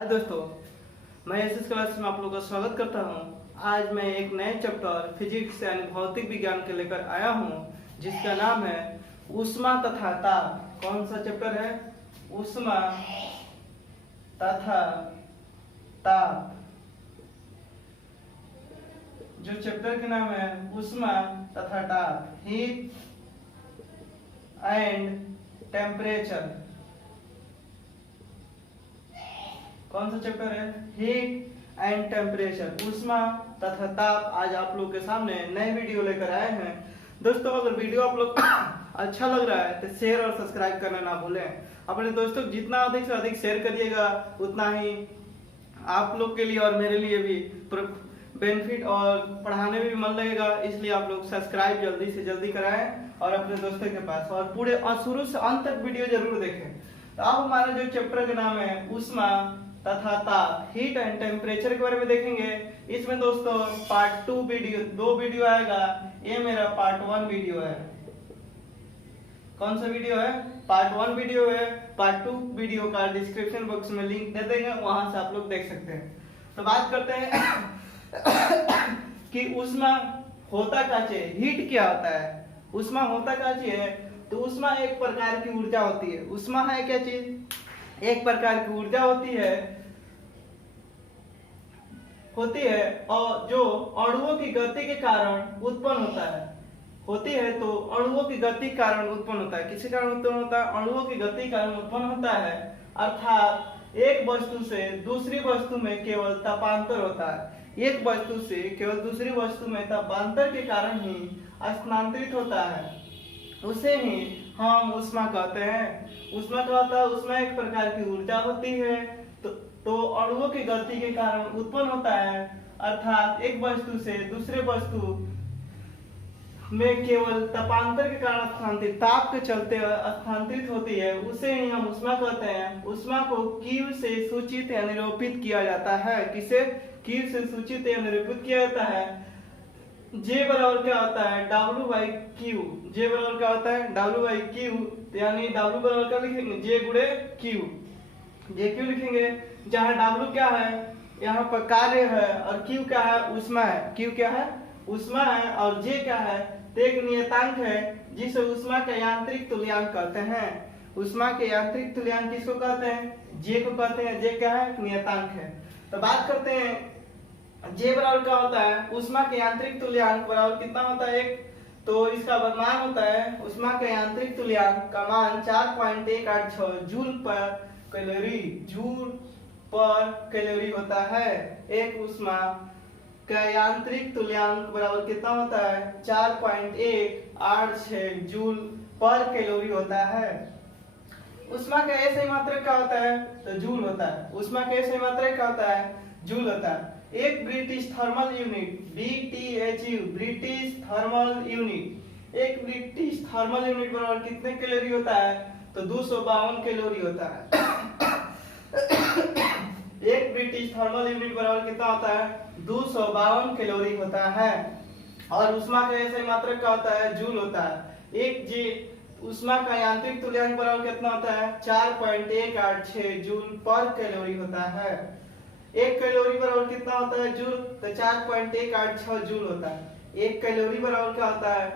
हाय दोस्तों, मैं इस क्लास में आप लोगों का स्वागत करता हूं। आज मैं एक नए चैप्टर फिजिक्स यानी भौतिक विज्ञान के लेकर आया हूं, जिसका नाम है ऊष्मा तथा ताप। कौन सा चैप्टर है? ऊष्मा तथा ताप। जो चैप्टर का नाम है ऊष्मा तथा ताप, हीट एंड टेम्परेचर। कौन सा चैप्टर है? हीट एंड टेम्परेचर, ऊष्मा तथा ताप। आज आप लोग के सामने नए वीडियो लेकर आए हैं। दोस्तों, अगर वीडियो आप लोग अच्छा लग रहा है तो शेयर और सब्सक्राइब करना ना भूलें। अपने दोस्तों को जितना अधिक से अधिक शेयर करिएगा, उतना ही आप लोग के लिए और मेरे लिए भी बेनिफिट और पढ़ाने में भी मन लगेगा। इसलिए आप लोग सब्सक्राइब जल्दी से जल्दी कराएं और अपने दोस्तों के पास, और पूरे और शुरू से अंत तक वीडियो जरूर देखें। तो अब हमारा जो चैप्टर का नाम है ऊष्मा तथा ताप, हीट एंड टेम्परेचर के बारे में देखेंगे। इसमें दोस्तों पार्ट 2 वीडियो, 2 वीडियो आएगा। ये मेरा पार्ट 1 वीडियो है। कौन सा वीडियो है? पार्ट 1 वीडियो है। पार्ट 2 वीडियो का डिस्क्रिप्शन बॉक्स में लिंक दे देंगे, वहां से आप लोग देख सकते हैं। तो बात करते हैं कि ऊष्मा होता क्या चाहिए, हीट क्या होता है, ऊष्मा होता क्या चाहिए। तो ऊष्मा एक प्रकार की ऊर्जा होती है। ऊष्मा है क्या चीज? एक प्रकार की ऊर्जा होती है और जो अणुओं की गति के कारण उत्पन्न होती है। तो अणुओं की गति के कारण उत्पन्न होता है। किसी कारण उत्पन्न होता है? अणुओं की गति के कारण उत्पन्न होता है। अर्थात एक वस्तु से दूसरी वस्तु में केवल तापांतर होता है। एक वस्तु से केवल दूसरी वस्तु में तापांतर के कारण ही स्थानांतरित होता है। उसे ही हम ऊष्मा कहते हैं। ऊष्मा क्या होता है? ऊष्मा एक प्रकार की ऊर्जा होती है तो अणुओं की गति के कारण उत्पन्न होता है। अर्थात एक वस्तु से दूसरे वस्तु में केवल तापांतर के कारण स्थानांतरित, ताप के चलते स्थानांतरित होती है। उसे ही हम ऊष्मा कहते हैं। ऊष्मा को Q से सूचित या निरूपित किया जाता है। किसे? Q से सूचित या निरूपित किया जाता है। J बराबर क्या होता है? W/Q। J बराबर क्या होता है? W/Q, यानी W बराबर क्या लिखेंगे? J गुणे Q। J क्यों लिखेंगे? जहाँ W क्या है, यहाँ पर कार्य है, और Q क्या है? ऊष्मा है। Q क्या है? ऊष्मा है। और J क्या है? तो एक नियतांक है जिसे ऊष्मा का यांत्रिक तुल्यांक कहते हैं। ऊष्मा के यांत्रिक तुल्यांक किसको कहते हैं? J को कहते हैं। J क्या है? नियतांक है। तो बात करते हैं J बराबर क्या होता है? ऊष्मा के यांत्रिक तुल्यांक बराबर कितना होता है? 1। तो इसका मान होता है, ऊष्मा के यांत्रिक तुल्यांक का मान 4.186 जूल पर कैलोरी होता है। एक ऊष्मा का यांत्रिक तुल्यांक बराबर कितना होता है? 4.186 जूल पर कैलोरी होता है। ऊष्मा का ऐसे मात्रक क्या होता है? तो जूल होता है। ऊष्मा का ऐसे मात्रक क्या होता है? जूल होता है। एक British thermal unit, BTHU, British thermal unit, एक ब्रिटिश थर्मल यूनिट बराबर कितने कैलोरी होता है? तो 252 कैलोरी होता है। एक ब्रिटिश थर्मल यूनिट बराबर कितना होता है? 252 कैलोरी होता है। और ऊष्मा का ऐसे मात्रक क्या होता है? जूल होता है। एक J ऊष्मा का यांत्रिक तुल्यांक बराबर कितना होता है? 4.186 जूल पर कैलोरी होता है। एक कैलोरी बराबर कितना होता है? जूल। तो 4.186 जूल होता है। एक कैलोरी बराबर क्या होता है?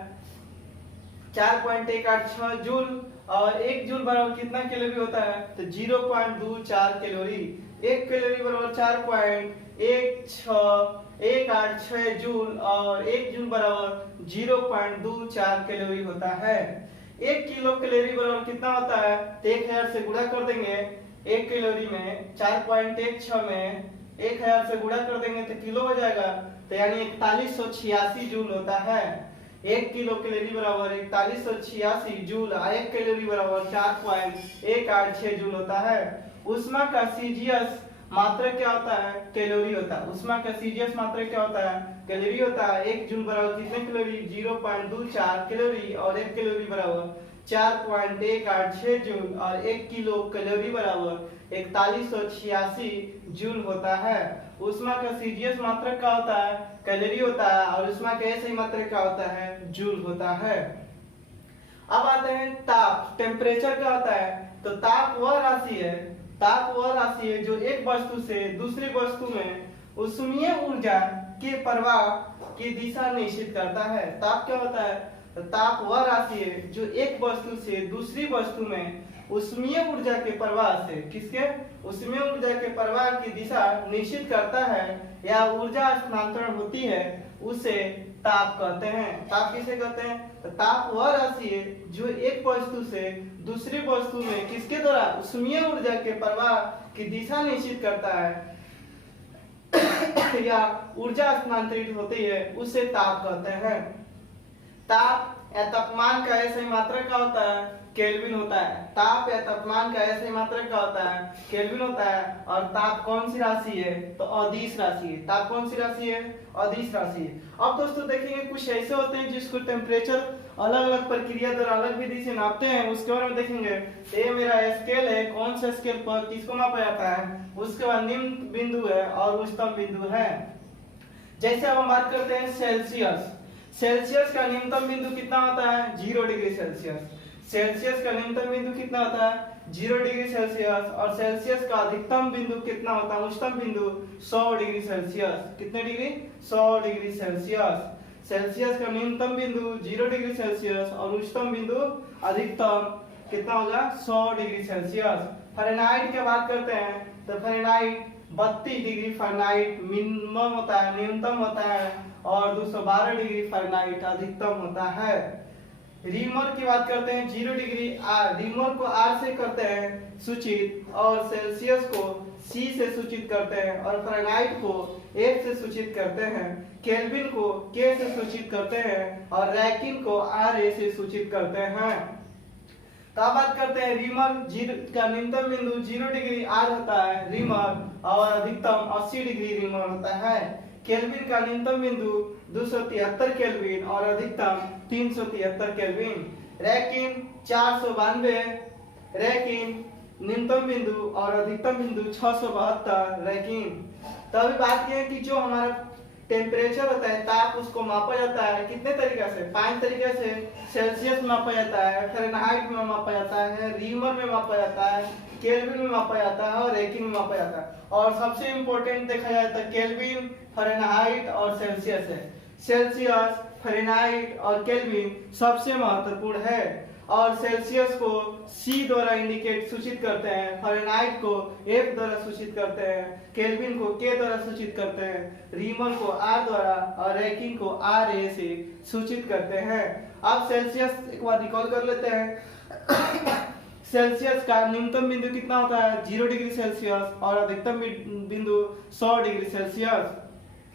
4.186 जूल। और एक जूल बराबर कितना कैलोरी होता है? तो 0.24 कैलोरी। एक कैलोरी बराबर 4.186 जूल, और एक जूल बराबर 0.24 कैलोरी होता है। एक किलो कैलोरी बराबर कितना होता है? तो 1000 से गुणा कर देंगे। एक कैलोरी में 4.16 में 1000 से गुणा कर देंगे तो किलो हो जाएगा। तो यानी 4186 जूल होता है। एक किलो कैलोरी बराबर 4186 जूल, एक कैलोरी बराबर 4.186 जूल होता है। ऊष्मा का सीजीएस मात्रक क्या होता है? कैलोरी होता है। ऊष्मा का सीजीएस मात्रक क्या होता है? कैलोरी होता है। एक जूल बराबर कितने कैलोरी? 0.24 कैलोरी, और एक कैलोरी बराबर 4.186 जूल, और एक किलो कैलोरी बराबर 4186 जूल होता है। ऊष्मा का सीजीएस मात्रक क्या होता है? कैलोरी होता है। और ऊष्मा का ऐसे मात्रक क्या होता है? जूल होता है। अब आते हैं ताप, टेम्परेचर क्या होता है? तो ताप वह राशि है ताप वह राशि है जो एक वस्तु से दूसरी वस्तु में ऊष्मीय ऊर्जा के प्रवाह की दिशा निश्चित करता है। ताप क्या होता है? तो ताप वह राशि है जो एक वस्तु से दूसरी वस्तु में ऊष्मीय ऊर्जा के प्रवाह से किसके ऊष्मीय ऊर्जा के प्रवाह की दिशा निश्चित करता है या ऊर्जा स्थानांतरण होती है, उसे ताप कहते हैं। ताप किसे कहते हैं? तो ताप वह राशि है जो एक वस्तु से दूसरी वस्तु में किसके द्वारा ऊष्मीय ऊर्जा के प्रवाह की दिशा निश्चित करता है या ऊर्जा स्थानांतरित होती है, उसे ताप कहते हैं। ताप या तापमान का ऐसे मात्रक का होता है केल्विन होता है। ताप या तापमान का ऐसे मात्रक का होता है केल्विन होता है। और ताप कौन सी राशि है? तो अदिश राशि है। ताप कौन सी राशि है? अदिश राशि है। अब दोस्तों देखेंगे कुछ ऐसे होते हैं जिसको टेम्परेचर अलग अलग प्रक्रिया द्वारा अलग विधि से नापते हैं, उसके बारे में देखेंगे। ये मेरा स्केल है, कौन सा स्केल पर किसको मापा जाता है, उसके बाद निम्न बिंदु है और उच्चतम बिंदु है। जैसे अब हम बात करते हैं सेल्सियस। सेल्सियस का न्यूनतम बिंदु कितना होता है? 0 डिग्री सेल्सियस। सेल्सियस का न्यूनतम बिंदु कितना होता है? 0 डिग्री सेल्सियस। और सेल्सियस का अधिकतम बिंदु कितना होता है? उच्चतम बिंदु 100 डिग्री सेल्सियस। कितने डिग्री? 100 degree Celsius. सेल्सियस का न्यूनतम बिंदु 0 डिग्री सेल्सियस और उच्चतम बिंदु अधिकतम कितना होगा? 100 डिग्री सेल्सियस। फ़ारेनहाइट की बात करते हैं तो फ़ारेनहाइट 32 डिग्री फ़ारेनहाइट मिनिमम होता है, न्यूनतम होता है, और 212 डिग्री फ़ारेनहाइट अधिकतम होता है। रीमर की बात करते हैं 0 डिग्री रीमर को R से करते हैं सूचित, और सेल्सियस को C से सूचित करते हैं, और फ़ारेनहाइट को F से सूचित करते हैं, केल्विन को K से सूचित करते हैं, और रैंकिन को RA से सूचित करते हैं। तो अब बात करते हैं रीमर का न्यूनतम बिंदु 0 डिग्री R होता है रीमर, और अधिकतम 80 डिग्री रीमर होता है। केल्विन का न्यूनतम बिंदु 273 केल्विन और अधिकतम 373 केल्विन। रैंकिन 492 रैंकिन न्यूनतम बिंदु और अधिकतम बिंदु 672 रैंकिन। तो अभी बात की है कि जो हमारा टेम्परेचर होता है, ताप, उसको मापा जाता है कितने तरीके से? 5 तरीके से। सेल्सियस में मापा जाता है, फ़ारेनहाइट में मापा जाता है, रीमर में मापा जाता है, केल्विन में मापा जाता है, और रैंकिन में मापा जाता है। और सबसे इंपॉर्टेंट देखा जाए तो केल्विन, फ़ारेनहाइट और सेल्सियस है। सेल्सियस, फ़ारेनहाइट और केल्विन सबसे महत्वपूर्ण है। और सेल्सियस को C द्वारा इंडिकेट सूचित करते हैं, फ़ारेनहाइट को F द्वारा सूचित करते हैं, केल्विन को K द्वारा सूचित करते हैं, रीमर को R द्वारा और रैंकिन को RA से सूचित करते हैं। अब सेल्सियस एक बार रिकॉल कर लेते हैं। सेल्सियस का न्यूनतम बिंदु कितना होता है? 0 डिग्री सेल्सियस और अधिकतम बिंदु 100 डिग्री सेल्सियस।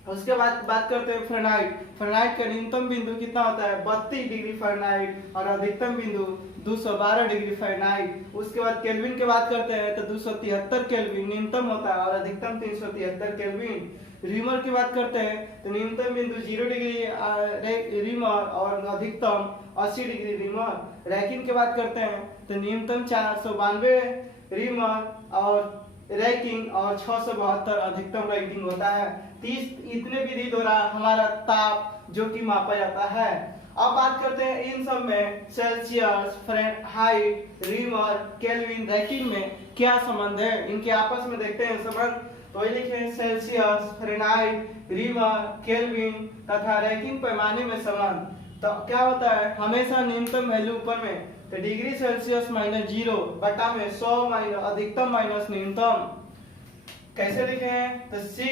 उसके बाद बात करते हैं फ़ारेनहाइट। फ़ारेनहाइट का न्यूनतम बिंदु कितना होता है? 32 डिग्री फ़ारेनहाइट और अधिकतम बिंदु 212 डिग्री फ़ारेनहाइट। उसके बाद केल्विन की बात करते हैं तो 273 केल्विन न्यूनतम होता है और अधिकतम 373 केल्विन। रीमर की बात करते हैं तो न्यूनतम बिंदु 0 डिग्री रीमर और अधिकतम 80 डिग्री रीमर। रैंकिन की बात करते हैं तो न्यूनतम 492 रीमर और रैंकिंग और 672 अधिकतम रैंकिंग होता है। 30 इतने विधि द्वारा हमारा ताप जो कि मापा जाता है। अब बात करते हैं इन सब में Celsius, Fahrenheit, reamer, kelvin, Rankine में क्या संबंध है, इनके आपस में देखते हैं संबंध। तो ये लिखे सेल्सियस, फ़ारेनहाइट, रीमर, केल्विन तथा रैंकिन पैमाने में संबंध। तो क्या होता है? हमेशा न्यूनतम वैल्यू ऊपर में, तो डिग्री सेल्सियस -0 बटा में 100 माइनस अधिकतम माइनस न्यूनतम। कैसे लिखे हैं? तो C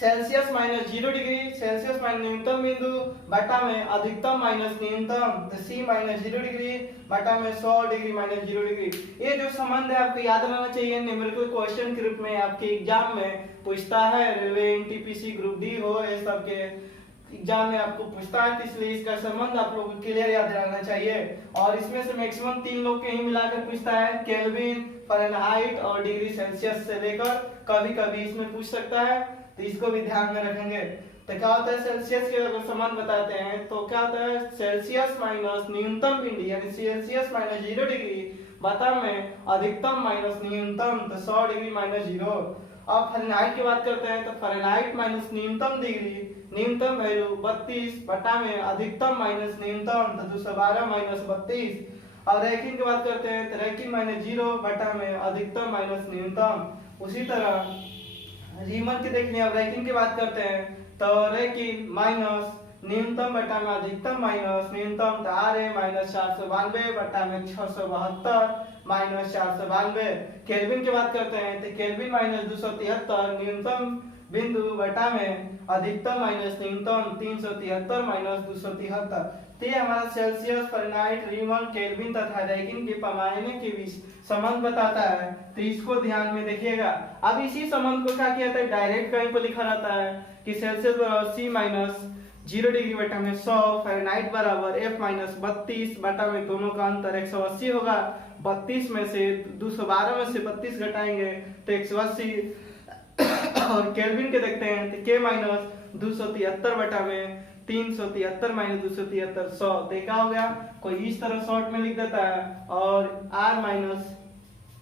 Celsius -0 degree Celsius minus न्यूनतम बिंदु बटा में अधिकतम माइनस न्यूनतम, तो C -0 डिग्री बटा में 100 डिग्री माइनस 0 डिग्री। ये जो संबंध है आपको याद रहना चाहिए। न्यूमेरिकल क्वेश्चन के रूप में आपके एग्जाम में पूछता है, रेलवे, NTPC, ग्रुप डी हो, ये सब के एग्जाम में आपको पूछता है, इसलिए इसका संबंध आप लोगों को क्लियर याद रहना चाहिए। और इसमें से मैक्सिमम 3 लोग के ही मिलाकर पूछता है, केल्विन, फ़ारेनहाइट और डिग्री सेल्सियस से लेकर कभी कभी इसमें पूछ सकता है, तो इसको भी ध्यान में रखेंगे। तो क्या होता है? सेल्सियस के अगर संबंध बताते हैं तो क्या होता है? सेल्सियस माइनस न्यूनतम बिंदु यानी सेल्सियस -0 डिग्री बता में अधिकतम माइनस न्यूनतम, तो 100 डिग्री -0। अब फ़ारेनहाइट की बात करते हैं तो फ़ारेनहाइट माइनस न्यूनतम डिग्री, न्यूनतम वैल्यू 32 बटा में अधिकतम माइनस न्यूनतम, तो 212 - 32। अब रैखिक की बात करते हैं तो रैखिक माइनस 0 बटा में अधिकतम माइनस न्यूनतम। उसी तरह रीमन के देख लिया। अब रैखिक की बात करते हैं तो रैखिक माइनस न्यूनतम बटा में अधिकतम माइनस न्यूनतम, तो आ रहे माइनस 492 बटा में 672 माइनस 492। केल्विन की बात करते हैं तो केल्विन माइनस 273 न्यूनतम बिंदु बटा में अधिकतम माइनस न्यूनतम 373 माइनस 273। तो ये हमारा सेल्सियस, फ़ारेनहाइट, रीमन, केल्विन तथा रैखिक के पैमाने के बीच संबंध बताता है। तो इसको ध्यान में देखिएगा। अब इसी संबंध को क्या किया था, डायरेक्ट कहीं पर लिखा रहता है कि सेल्सियस बराबर C माइनस 0 डिग्री बटा में 100, फ़ारेनहाइट बराबर F माइनस 32 बटा में दोनों का अंतर 180 होगा। 32 में से 212 में से 32 घटाएंगे तो 180। और केल्विन के देखते हैं तो K माइनस 273 बटा में 373 माइनस 273 100। देखा हो गया, कोई इस तरह शॉर्ट में लिख देता है। और R माइनस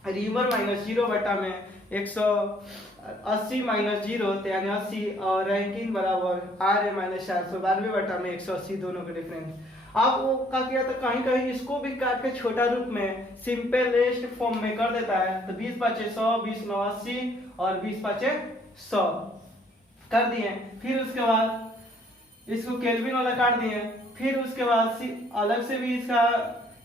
रीवर माइनस 0 बटा में 180 माइनस 0 तो यानी 80, और रैंकिन बराबर R माइनस 492 बटा में 180, दोनों का डिफरेंस। अब वो क्या किया था, कहीं कहीं इसको भी काट के छोटा रूप में सिंपलेस्ट फॉर्म में कर देता है। तो 20 5 100, 20 9 80 और 20 5 100 कर दिए। फिर उसके बाद इसको केल्विन वाला काट दिए। फिर उसके बाद अलग से भी इसका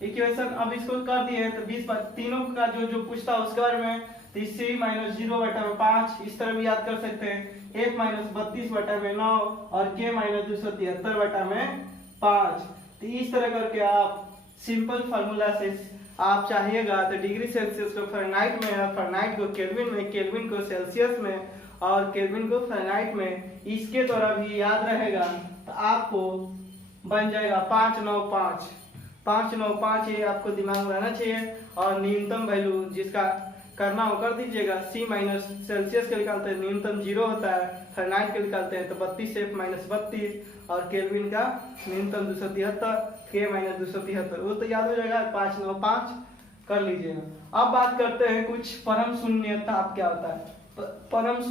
इक्वेशन अब इसको कर दिए। तो 20 तीनों का जो पूछता है उसके बारे में, तो C माइनस 0 बटा में 5 इस तरह भी याद कर सकते हैं। F माइनस 32 बटा में 9 और K माइनस 273 बटा में 5। तो इस तरह करके आप सिंपल फार्मूला से आप चाहिएगा तो डिग्री सेल्सियस को फ़ारेनहाइट में, फ़ारेनहाइट को केल्विन में, केल्विन को सेल्सियस में और केल्विन को फ़ारेनहाइट में, इसके द्वारा भी याद रहेगा। तो आपको बन जाएगा 595 595, ये आपको दिमाग में रहना चाहिए। और न्यूनतम वैल्यू जिसका करना हो कर दीजिएगा। C माइनस सेल्सियस के निकालते हैं न्यूनतम 0 होता है, फ़ारेनहाइट के निकालते हैं तो 32 F माइनस 32 और केल्विन का न्यूनतम 273, K माइनस 273, वो तो याद हो जाएगा। 595 कर लीजिएगा। अब बात करते हैं कुछ परम शून्य ताप क्या होता है। परम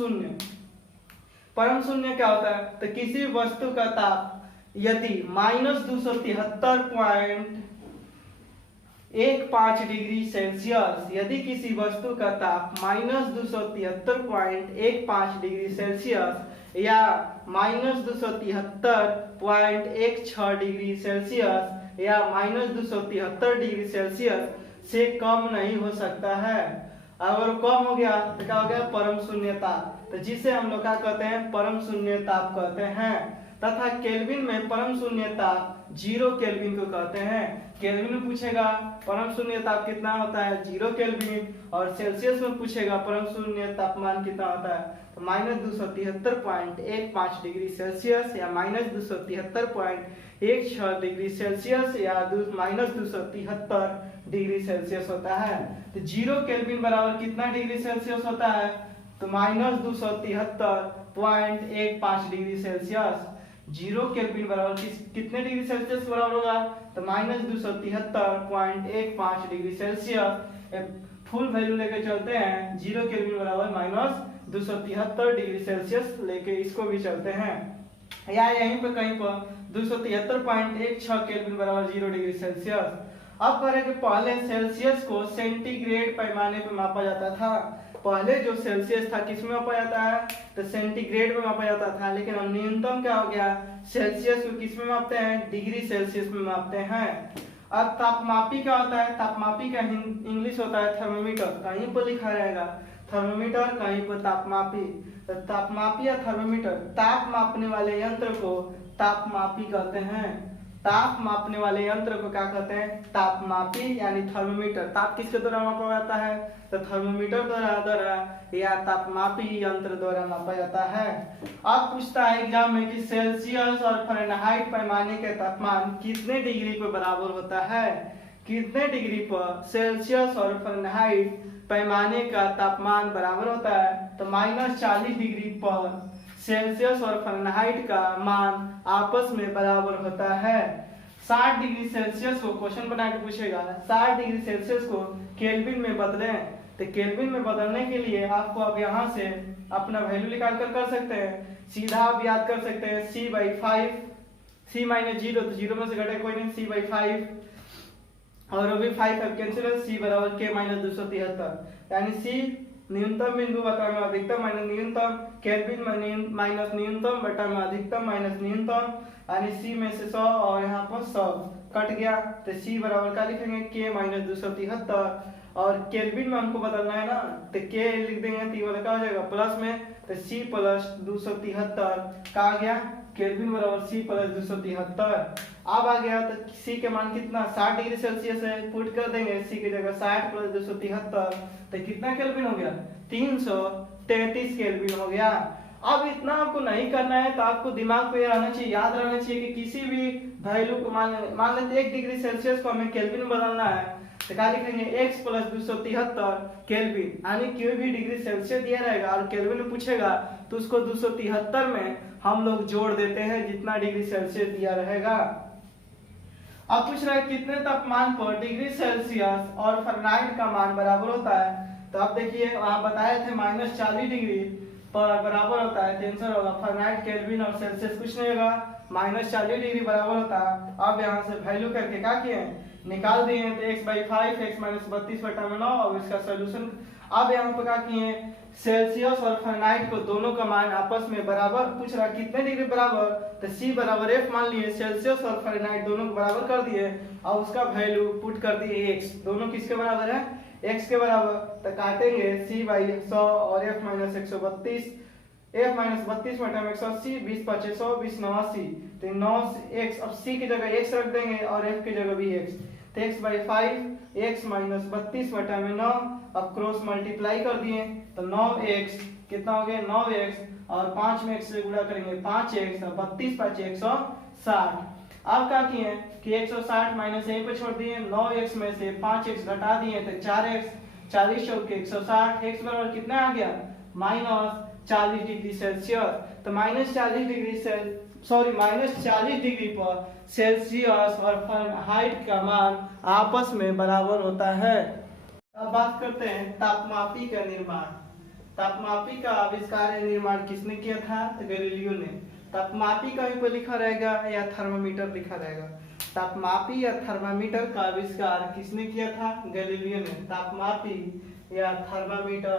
शून्य क्या होता है, तो किसी वस्तु का ताप यदि माइनस 273.15 डिग्री सेल्सियस, यदि किसी वस्तु का ताप माइनस 273.15 डिग्री सेल्सियस या माइनस 273.16 डिग्री सेल्सियस या माइनस 273 डिग्री सेल्सियस से कम नहीं हो सकता है। अगर कम हो गया तो क्या हो गया, परम शून्य ताप। तो जिसे हम लोग क्या कहते हैं, परम शून्य ताप कहते हैं। तथा केल्विन में परम शून्य ताप 0 केल्विन को कहते हैं। केल्विन में पूछेगा परम शून्य ताप कितना होता है, 0 केल्विन। और सेल्सियस में पूछेगा परम शून्य तापमान कितना होता है, तो माइनस 273.15 डिग्री सेल्सियस या माइनस 273.16 डिग्री सेल्सियस या माइनस 273 डिग्री सेल्सियस होता है। तो 0 केल्विन बराबर कितना डिग्री सेल्सियस होता है, तो माइनस 273.15 डिग्री सेल्सियस। 0 केल्विन बराबर कितने डिग्री सेल्सियस बराबर होगा, तो minus 273.15 degree Celsius. Full value लेके चलते हैं, 0 केल्विन बराबर माइनस 273 डिग्री सेल्सियस लेके इसको भी चलते हैं, या यहीं पे कहीं पर 273.16 केल्विन बराबर 0 डिग्री सेल्सियस। अब करें कि पहले सेल्सियस को सेंटीग्रेड पैमाने पे मापा जाता था। पहले जो सेल्सियस था किस में मापा जाता है, तो सेंटीग्रेड में मापा जाता था। लेकिन अब न्यूनतम क्या हो गया, सेल्सियस को किस में मापते हैं, डिग्री सेल्सियस में मापते हैं। अब तापमापी क्या होता है, तापमापी का इंग्लिश होता है थर्मोमीटर। कहीं पर लिखा रहेगा थर्मोमीटर, कहीं पर तापमापी। तो तापमापी या थर्मोमीटर, ताप मापने वाले यंत्र को तापमापी कहते हैं। ताप मापने वाले यंत्र को क्या कहते हैं, तापमापी यानी थर्मोमीटर। ताप किसके द्वारा मापा जाता है, तो थर्मोमीटर द्वारा या तापमापी यंत्र द्वारा मापा जाता है। अब पूछता है एग्जाम में कि सेल्सियस और फ़ारेनहाइट पैमाने के तापमान कितने डिग्री पर बराबर होता है। कितने डिग्री पर सेल्सियस और फ़ारेनहाइट पैमाने का तापमान बराबर होता है, तो माइनस 40 डिग्री पर सेल्सियस और फ़ारेनहाइट का मान आपस में बराबर होता है। 60 डिग्री सेल्सियस को क्वेश्चन बना के पूछेगा, 60 डिग्री सेल्सियस को केल्विन में बदलें। तो केल्विन में बदलने के लिए आपको अब यहाँ से अपना वैल्यू निकाल कर सकते हैं। सीधा आप याद कर सकते हैं C/5, C माइनस 0 तो 0 में से घटे कोई नहीं, C/5 और अभी 5 कैंसिल है, सी बराबर के माइनस 273, यानी सी न्यूनतम बिंदु बटा में अधिकतम माइनस न्यूनतम, केल्विन माइनस न्यूनतम बटा में अधिकतम माइनस न्यूनतम, यानी सी में से 100 और यहाँ पर 100 कट गया, तो सी बराबर क्या लिखेंगे के माइनस 273, और केल्विन में हमको बदलना है ना, तो के लिख देंगे तो ये वाला क्या हो जाएगा प्लस में, तो सी प्लस 273 का आ गया, केल्विन बराबर सी प्लस 273। अब आ गया तो सी के मान कितना 60 डिग्री सेल्सियस है, पुट कर देंगे सी की जगह 60 प्लस 273, तो कितना केल्विन हो गया 333 केल्विन हो गया। अब इतना आपको नहीं करना है, तो आपको दिमाग पे रहना चाहिए, याद रहना चाहिए कि किसी भी वैल्यू को मान लेते 1 डिग्री सेल्सियस को हमें केल्विन में बदलना है, तो क्या लिखेंगे x प्लस 273 केल्विन, यानी कोई भी डिग्री सेल्सियस दिया रहेगा और केल्विन में पूछेगा तो उसको 273 में हम लोग जोड़ देते हैं जितना डिग्री सेल्सियस दिया रहेगा। अब पूछ रहा है कितने तापमान पर डिग्री सेल्सियस और फ़ारेनहाइट का मान बराबर होता है, तो अब देखिए वहां बताए थे -40 डिग्री पर बराबर होता है, तो आंसर होगा फ़ारेनहाइट, केल्विन और सेल्सियस कुछ नहीं होगा, -40 डिग्री बराबर होता है। अब यहाँ से वैल्यू करके क्या किए निकाल दिए, तो x/5 x - 32/9 और इसका सॉल्यूशन। अब यहाँ पर क्या किए सेल्सियस और फ़ारेनहाइट को दोनों का मान आपस में बराबर पूछ रहा कितने डिग्री बराबर, तो C बराबर F मान लिए, सेल्सियस और फ़ारेनहाइट दोनों को बराबर कर दिए और उसका वैल्यू पुट कर दिए x, दोनों किसके बराबर है x के बराबर, तो काटेंगे C/100 और F - 132, F - 32 बटा 180, 20 × 100 20 × 80, तो 9x, अब C की जगह x रख देंगे और F की जगह भी x, तो x/5 x - 32 बटा में 9, अब क्रॉस मल्टीप्लाई कर दिए तो 9x कितना हो गया 9x और 5 में x से गुणा करेंगे 5x और 32 × 5 160। अब क्या किए कि 160 माइनस यहीं पे छोड़ दिए, 9x में से 5x घटा दिए तो 4x, 40 और 160, x बराबर कितना आ गया -40 डिग्री सेल्सियस। तो -40 डिग्री -40 डिग्री पर सेल्सियस और फ़ारेनहाइट का मान आपस में बराबर होता है। अब बात करते हैं तापमापी का निर्माण। तापमापी का आविष्कार या निर्माण किसने किया था, तो गैलीलियो ने। तापमापी कहीं पर लिखा रहेगा या थर्मामीटर लिखा रहेगा, तापमापी या थर्मामीटर का आविष्कार किसने किया था, गैलीलियो ने। तापमापी या थर्मामीटर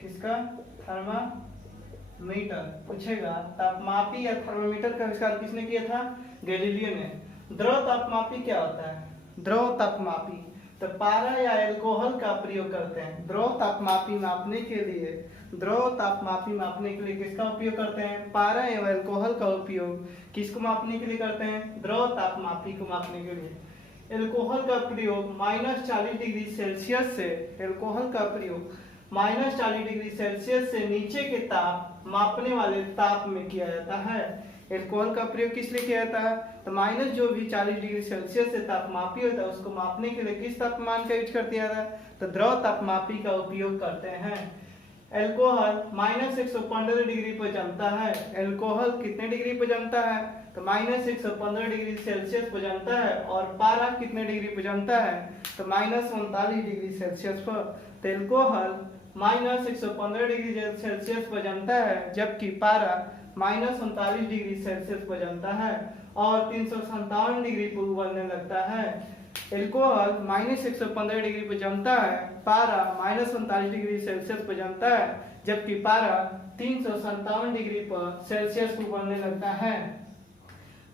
किसका, थर्मामीटर पूछेगा, तापमापी या थर्मामीटर का आविष्कार किसने किया था, गैलीलियो ने। द्रव तापमापी क्या होता है, द्रव तापमापी तो पारा या अल्कोहल का प्रयोग करते हैं द्रव तापमापी मापने के लिए। द्रव तापमापी मापने के लिए किसका उपयोग करते हैं, पारा एवं अल्कोहल का उपयोग किसको मापने के लिए करते हैं, द्रव तापमापी को मापने के लिए। अल्कोहल का प्रयोग -40 डिग्री सेल्सियस से, अल्कोहल का प्रयोग -40 डिग्री सेल्सियस से नीचे के ताप मापने वाले ताप में किया जाता है। अल्कोहल का प्रयोग किस लिए किया जाता है, तो माइनस जो भी 40 डिग्री सेल्सियस से तापमापी होता है उसको मापने के लिए किस तापमान का यूज करते हैं, तो द्रव तापमापी का उपयोग करते हैं। अल्कोहल -115 डिग्री पर जमता है। अल्कोहल कितने डिग्री पर जमता है, तो -115 डिग्री सेल्सियस पर जमता है। और पारा कितने डिग्री पर जमता है, तो -39 डिग्री सेल्सियस पर। तो अल्कोहल -115 डिग्री सेल्सियस पर जमता है, जबकि पारा -39 डिग्री सेल्सियस पर जमता है और 357 डिग्री पर उबलने लगता है। अल्कोहल -115 डिग्री पर जमता है, पारा -39 डिग्री सेल्सियस पर जमता है, जबकि पारा 357 डिग्री पर सेल्सियस पर उबलने लगता है।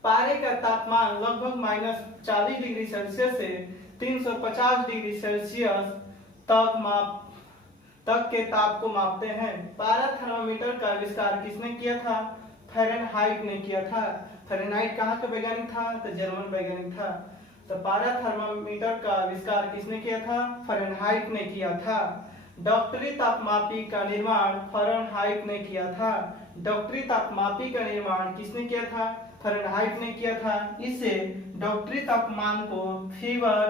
पारे का तापमान लगभग -40 डिग्री सेल्सियस से 350 डिग्री सेल्सियस तक के ताप को मापते हैं। पारा थर्मामीटर का आविष्कार किसने किया था, फ़ारेनहाइट ने किया था। फ़ारेनहाइट कहाँ का वैज्ञानिक था, तो जर्मन वैज्ञानिक था। तो पारा थर्मामीटर का आविष्कार किसने किया था, फ़ारेनहाइट ने किया था। डॉक्टरी तापमापी का निर्माण फ़ारेनहाइट ने किया था। डॉक्टरी तापमापी का निर्माण किसने किया था, फ़ारेनहाइट ने किया था। इससे डॉक्टरी तापमान को फीवर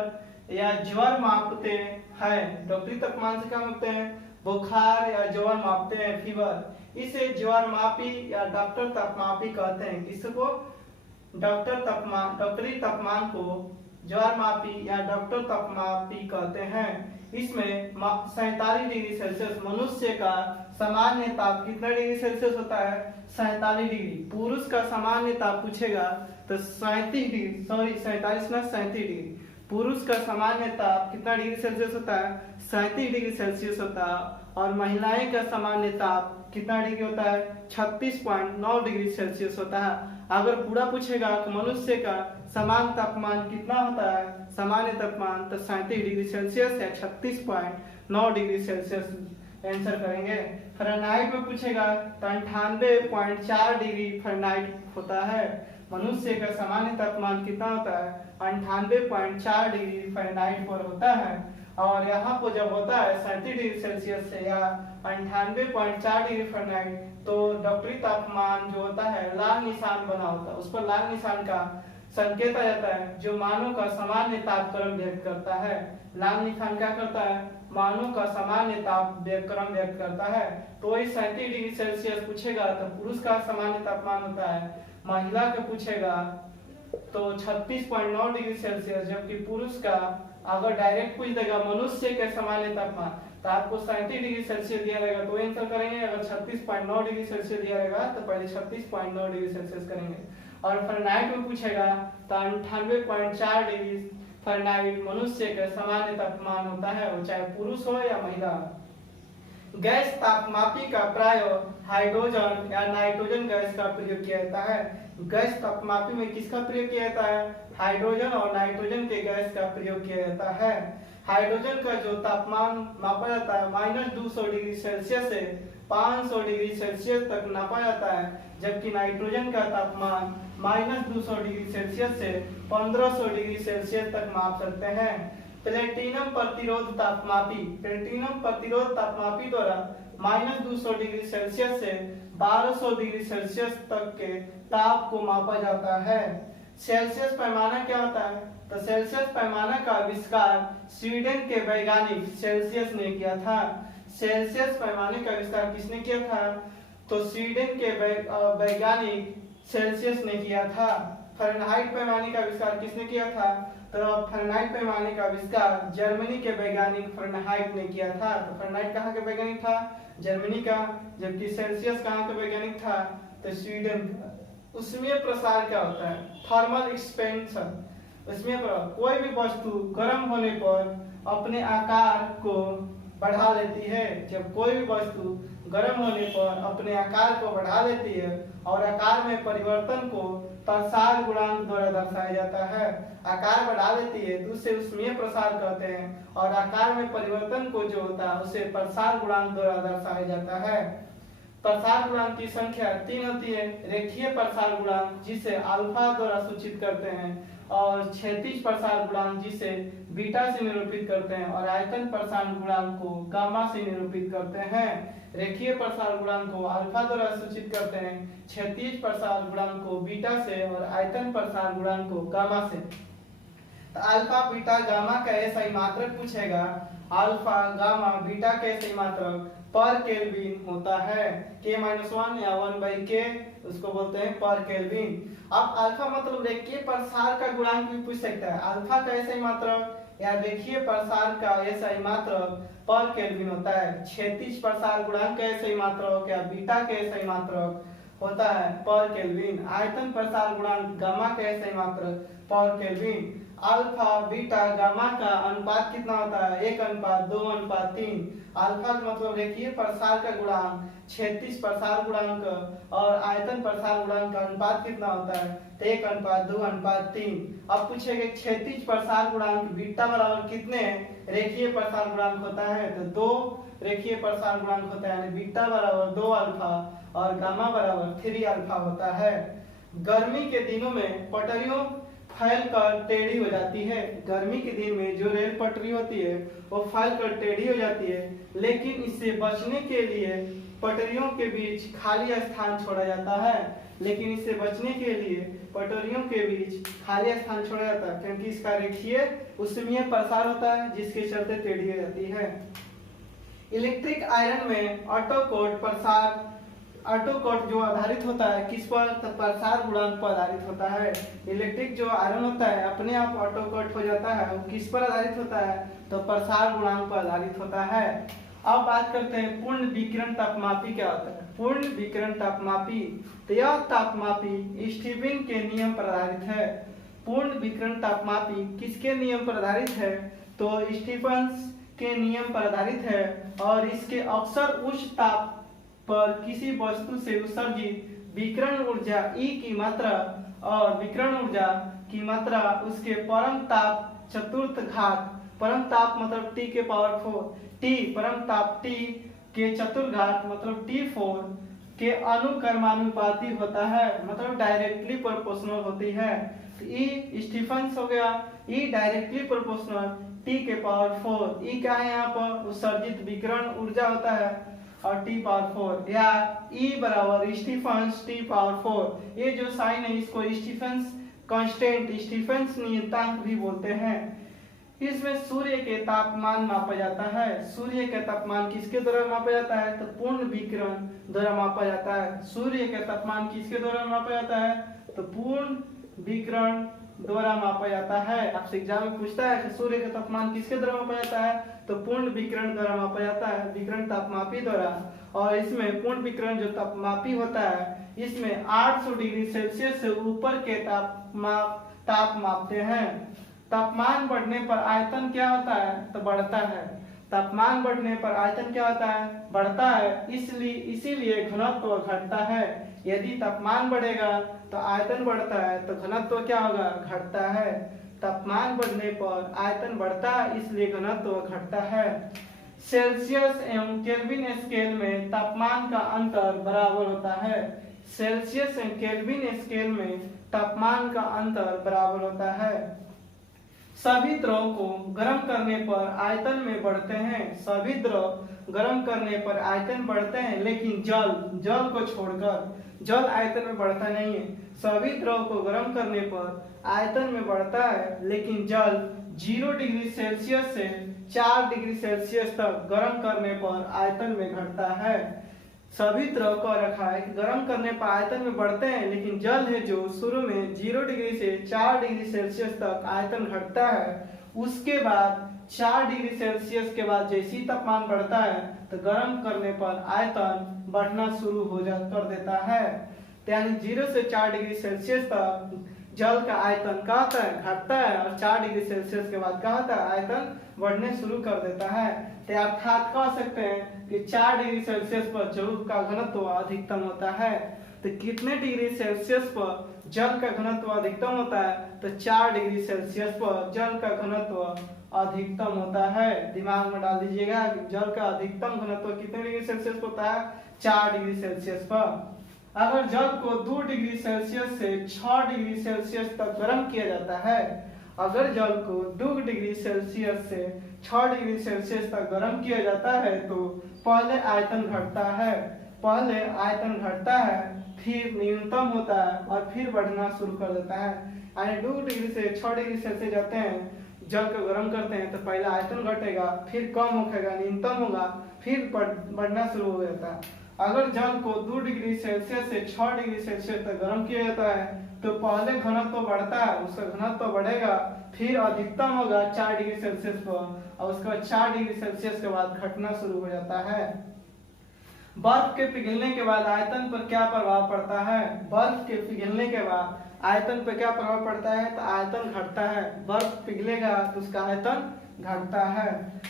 या ज्वर मापते हैं। डॉक्टरी तापमान से क्या मापते हैं, बुखार या ज्वर मापते हैं, फीवर। इसे ज्वर मापी या डॉक्टर तापमापी कहते हैं। किसको, डॉक्टरी तापमान को ज्वर मापी या डॉक्टर तापमापी कहते हैं। इसमें 47 डिग्री सेल्सियस मनुष्य का सामान्य ताप कितना डिग्री सेल्सियस होता है, 47 डिग्री। पुरुष का सामान्य ताप पूछेगा तो 37 डिग्री, 37 डिग्री। पुरुष का सामान्य ताप कितना डिग्री सेल्सियस होता है? 37 डिग्री सेल्सियस होता है। और महिलाएं का सामान्य ताप कितना डिग्री होता है? 36.9 डिग्री सेल्सियस होता है। अगर पूरा पूछेगा कि मनुष्य का समान तापमान कितना होता है, सामान्य तापमान, तो 37 डिग्री सेल्सियस या 36.9 डिग्री सेल्सियस आंसर करेंगे। फ़ारेनहाइट में पूछेगा तो 98.4 डिग्री फ़ारेनहाइट होता है। मनुष्य का सामान्य तापमान कितना होता है? 98.4 डिग्री फ़ारेनहाइट पर होता है। और यहाँ पर जब होता है 37 डिग्री सेल्सियस से या 98.4 डिग्री फ़ारेनहाइट, तो डॉक्टरी तापमान जो होता है लाल निशान बना होता है, उस पर लाल निशान का संकेत आ जाता है जो मानव का सामान्य तापक्रम व्यक्त करता है। लाल निशान क्या करता है? मानव का सामान्य तापक्रम व्यक्त करता है। तो वही 37 डिग्री सेल्सियस पूछेगा तो पुरुष का सामान्य तापमान होता है। महिला का पूछेगा तो 36.9 डिग्री सेल्सियस, जबकि पुरुष का अगर डायरेक्ट पूछ देगा मनुष्य के सामान्य तापमान, तो आपको 37 डिग्री सेल्सियस दिया रहेगा तो आंसर करेंगे। अगर 36.9 डिग्री सेल्सियस दिया रहेगा तो पहले 36.9 डिग्री सेल्सियस करेंगे। और फ़ारेनहाइट में पूछेगा तो 98.4 डिग्री फ़ारेनहाइट मनुष्य का सामान्य तापमान होता है, वो चाहे पुरुष हो या महिला। गैस तापमापी का प्राय हाइड्रोजन या नाइट्रोजन गैस का प्रयोग किया जाता है। गैस तापमापी में किसका प्रयोग किया जाता है? हाइड्रोजन और नाइट्रोजन के गैस का प्रयोग किया जाता है। हाइड्रोजन का जो तापमान मापा जाता है -200 डिग्री सेल्सियस से 500 डिग्री सेल्सियस तक नापा जाता है, जबकि नाइट्रोजन का तापमान -200 डिग्री सेल्सियस से 1500 डिग्री सेल्सियस तक माप सकते हैं। प्लेटिनम प्रतिरोध तापमापी द्वारा -200 डिग्री सेल्सियस से 1200 डिग्री सेल्सियस तक के ताप को मापा जाता है। सेल्सियस पैमाना क्या होता है? तो सेल्सियस पैमाना का आविष्कार स्वीडन के वैज्ञानिक सेल्सियस ने किया था। सेल्सियस पैमाने का आविष्कार किसने किया था? तो स्वीडन के वैज्ञानिक सेल्सियस ने किया था। फ़ारेनहाइट पैमाने का आविष्कार किसने किया था? तो फ़ारेनहाइट पैमाने का आविष्कार जर्मनी के वैज्ञानिक फ़ारेनहाइट ने किया था। तो फ़ारेनहाइट कहाँ के वैज्ञानिक था? जर्मनी का। जबकि सेल्सियस कहाँ का वैज्ञानिक था? तो स्वीडन का। उसमें प्रसार क्या होता है? Thermal expansion. उसमें कोई भी वस्तु गर्म होने पर अपने आकार को बढ़ा लेती है। जब कोई भी वस्तु गर्म होने पर अपने आकार को बढ़ा लेती है और आकार में परिवर्तन को प्रसार गुणांक द्वारा दर्शाया जाता है। आकार बढ़ा लेती है तो उसे उसमें प्रसार कहते हैं, और आकार में परिवर्तन को जो होता है उसे प्रसार गुणांक द्वारा दर्शाया जाता है। प्रसार गुणांक की संख्या 3 होती है। रेखीय प्रसार गुणांक जिसे अल्फा द्वारा सूचित करते हैं, और क्षैतिज प्रसार गुणांक जिसे बीटा से निरूपित करते हैं, और आयतन प्रसार गुणांक को गामा से निरूपित करते हैं। रेखीय प्रसार गुणांक को अल्फा द्वारा सूचित करते हैं, क्षैतिज प्रसार गुणांक को बीटा से, और आयतन प्रसार गुणांक को गामा से। तो अल्फा बीटा गामा का एसआई मात्रक पूछेगा। अल्फा गामा बीटा का एसआई मात्रक पर केल्विन होता है। K-1 या 1/K उसको बोलते हैं पर केल्विन। अब अल्फा मतलब रेखीय प्रसार का गुणांक भी पूछ सकता है। अल्फा का एसआई मात्रक या रेखीय प्रसार का एसआई मात्रक पर केल्विन होता है। क्षैतिज प्रसार गुणांक का एसआई मात्रक या बीटा का एसआई मात्रक होता है पर केल्विन। आयतन प्रसार गुणांक गामा का एसआई मात्रक पर केल्विन। अल्फा बीटा गामा का अनुपात कितना होता है? 1:2:3। अल्फा मतलब रेखीय प्रसार का गुणांक, क्षैतिज प्रसार गुणांक और आयतन प्रसार गुणांक का अनुपात कितना होता है? 1:2:3। अब पूछेगा क्षैतिज प्रसार गुणांक बीटा बराबर कितने रेखीय प्रसार गुणांक होता है? तो 2 रेखीय प्रसार गुणांक होता है, यानी बीटा बराबर 2 अल्फा और गामा बराबर 3 अल्फा होता है। गर्मी के दिनों में पटरियों फैलकर टेढ़ी हो जाती है। गर्मी के दिन में जो रेल पटरी होती है वो फैलकर टेढ़ी हो जाती है, लेकिन इससे बचने के लिए पटरियों के बीच खाली स्थान छोड़ा जाता है। लेकिन इससे बचने के लिए पटरियों के बीच खाली स्थान छोड़ा जाता है, क्योंकि इसका रेखीय ऊष्मीय प्रसार होता है जिसके चलते टेढ़ी हो जाती है। इलेक्ट्रिक आयरन में ऑटोकोट जो आधारित होता है किस पर? तो प्रसार गुणांक पर आधारित होता है। इलेक्ट्रिक जो आयरन होता है अपने आप ऑटोकोट हो जाता है, वो किस पर आधारित होता है? तो प्रसार गुणांक पर आधारित होता है। अब बात करते हैं पूर्ण विकिरण तापमापी क्या होता है। पूर्ण विकिरण तापमापी, तो यह तापमापी स्टीफन के नियम पर आधारित है। पूर्ण विकिरण तापमापी किसके नियम पर आधारित है? तो स्टीफंस के नियम पर आधारित है और इसके अक्सर उच्च ताप पर किसी वस्तु से उत्सर्जित विकिरण ऊर्जा E की मात्रा और विकिरण ऊर्जा की मात्रा उसके परम ताप चतुर्थ घात, परम ताप मतलब T के पावर 4, T परम ताप T के चतुर्घात मतलब T4 के अनुक्रमानुपाती होता है, मतलब डायरेक्टली प्रोपोर्शनल होती है। तो E स्टीफंस हो गया, E डायरेक्टली प्रोपोर्शनल T के पावर 4, E क्या है यहाँ पर? उत्सर्जित विकिरण ऊर्जा होता है और T पावर 4, या E बराबर स्टीफंस T पावर 4। ये जो साइन है इसको स्टीफंस कांस्टेंट, स्टीफंस नियतांक भी बोलते हैं। इसमें सूर्य के तापमान मापा जाता है। सूर्य के तापमान किसके द्वारा मापा जाता है? तो पूर्ण विकिरण द्वारा मापा जाता है। सूर्य के तापमान किसके द्वारा मापा जाता है? तो पूर्ण विकिरण द्वारा मापा जाता है। आपसे एग्जाम में पूछता है कि सूर्य का तापमान किसके द्वारा मापा जाता है? तो पूर्ण विकिरण द्वारा मापा जाता है, विकिरण तापमापी द्वारा। और इसमें पूर्ण विकिरण जो तापमापी होता है इसमें 800 डिग्री सेल्सियस से ऊपर के ताप मापते हैं। तापमान बढ़ने पर आयतन क्या होता है? तो बढ़ता है। तापमान बढ़ने पर आयतन क्या होता है? बढ़ता है। इसीलिए घनत्व घटता है। यदि तापमान बढ़ेगा तो आयतन बढ़ता है, तो घनत्व क्या होगा? घटता है। तापमान बढ़ने पर आयतन बढ़ता है, इसलिए घनत्व घटता है। सेल्सियस एवं केल्विन स्केल में तापमान का अंतर बराबर होता है। सेल्सियस एवं केल्विन स्केल में तापमान का अंतर बराबर होता है। सभी द्रव को गर्म करने पर आयतन में बढ़ते हैं। सभी द्रव गर्म करने पर आयतन बढ़ते हैं, लेकिन जल को छोड़कर जल आयतन में बढ़ता नहीं है। सभी द्रव को गर्म करने पर आयतन में बढ़ता है, लेकिन जल 0 डिग्री सेल्सियस से 4 डिग्री सेल्सियस तक गर्म करने पर आयतन में घटता है। सभी द्रव को रखा है कि गर्म करने पर आयतन में बढ़ते हैं, लेकिन जल है जो शुरू में 0 डिग्री से 4 डिग्री सेल्सियस तक आयतन घटता है। उसके बाद 4 डिग्री सेल्सियस के बाद जैसे ही तापमान बढ़ता है तो गर्म करने पर आयतन बढ़ना शुरू कर देता है। यानी 0 से 4 डिग्री सेल्सियस तक जल का आयतन क्या होता है? घटता है, और 4 डिग्री सेल्सियस के बाद क्या होता है? आयतन बढ़ने शुरू कर देता है। तो अर्थात कह सकते हैं कि 4 डिग्री सेल्सियस पर जल का घनत्व अधिकतम होता है। तो कितने डिग्री सेल्सियस पर जल का घनत्व अधिकतम होता है? तो 4 डिग्री सेल्सियस पर जल का घनत्व अधिकतम होता है। दिमाग में डाल दीजिएगा कि जल का अधिकतम घनत्व कितने डिग्री सेल्सियस पर होता है? 4 डिग्री सेल्सियस पर। अगर जल को 2 डिग्री सेल्सियस से 6 डिग्री सेल्सियस तक गर्म किया जाता है, अगर जल को 2 डिग्री सेल्सियस से 6 डिग्री सेल्सियस तक गर्म किया जाता है तो पहले आयतन घटता है, फिर न्यूनतम होता है और फिर बढ़ना शुरू कर देता है। यानी 2 डिग्री से 6 डिग्री सेल्सियस जाते हैं, जल को गर्म करते हैं तो पहले आयतन घटेगा, फिर कम होगा, न्यूनतम होगा, फिर बढ़ना शुरू हो जाता है। अगर जल को 2 डिग्री सेल्सियस से 6 डिग्री सेल्सियस तक गर्म किया जाता है तो पहले घनत्व बढ़ता है, उसका घनत्व बढ़ेगा, फिर अधिकतम होगा 4 डिग्री सेल्सियस पर, और उसके बाद 4 डिग्री सेल्सियस के बाद घटना शुरू हो जाता है। बर्फ के पिघलने के बाद आयतन पर क्या प्रभाव पड़ता है? बर्फ के पिघलने के बाद आयतन पर क्या प्रभाव पड़ता है? तो आयतन घटता है। बर्फ पिघलेगा तो उसका आयतन घटता है।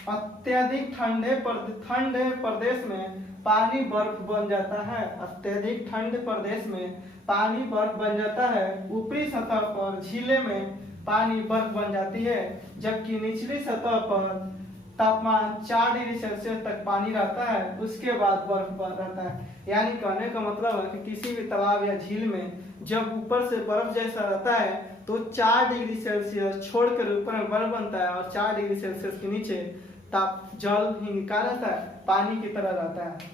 अत्यधिक ठंडे प्रदेश में पानी बर्फ बन जाता है। अत्यधिक ठंडे प्रदेश में पानी बर्फ बन जाता है। ऊपरी सतह पर झीलें में पानी बर्फ बन जाती है, जबकि निचली सतह पर तापमान 4 डिग्री सेल्सियस तक पानी रहता है, उसके बाद बर्फ रहता है। यानी कहने का मतलब है कि किसी भी तालाब या झील में जब ऊपर से बर्फ जैसा रहता है तो 4 डिग्री सेल्सियस छोड़कर ऊपर में बर्फ बनता है, और 4 डिग्री सेल्सियस के नीचे जल ही निकाल रहता है, पानी की तरह रहता है।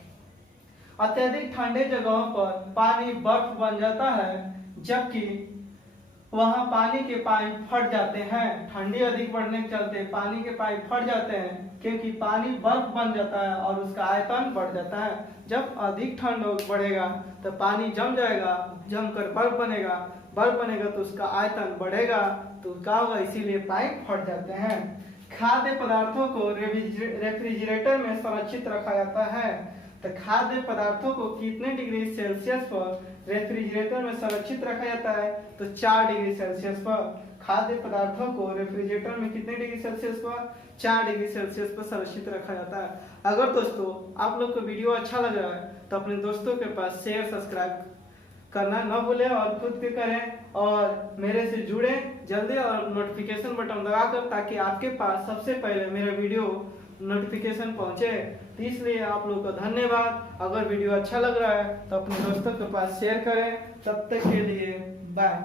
अत्यधिक ठंडे जगहों पर पानी बर्फ बन जाता है, जबकि वहां पानी के पाइप फट जाते हैं। ठंडी अधिक बढ़ने के चलते पानी के पाइप फट जाते हैं, क्योंकि पानी बर्फ बन जाता है और उसका आयतन बढ़ जाता है। जब अधिक ठंड बढ़ेगा तो पानी जम जाएगा, जमकर बर्फ बनेगा तो उसका आयतन बढ़ेगा, तो क्या होगा? इसीलिए पाइप फट जाते हैं। खाद्य पदार्थों को रेफ्रिजरेटर में संरक्षित रखा जाता है। तो खाद्य पदार्थों को कितने डिग्री सेल्सियस पर रेफ्रिजरेटर में संरक्षित रखा जाता है? तो 4 डिग्री सेल्सियस पर। खाद्य पदार्थों को रेफ्रिजरेटर में कितने डिग्री सेल्सियस पर 4 डिग्री सेल्सियस पर संरक्षित रखा जाता है। अगर दोस्तों आप लोग को वीडियो अच्छा लग रहा है तो अपने दोस्तों के पास शेयर सब्सक्राइब करना न भूलें और खुद के करें और मेरे से जुड़े जल्दी और नोटिफिकेशन बटन दबाकर, ताकि आपके पास सबसे पहले मेरा वीडियो नोटिफिकेशन पहुंचे। तो इसलिए आप लोगों का धन्यवाद। अगर वीडियो अच्छा लग रहा है तो अपने दोस्तों के पास शेयर करें। तब तक के लिए बाय।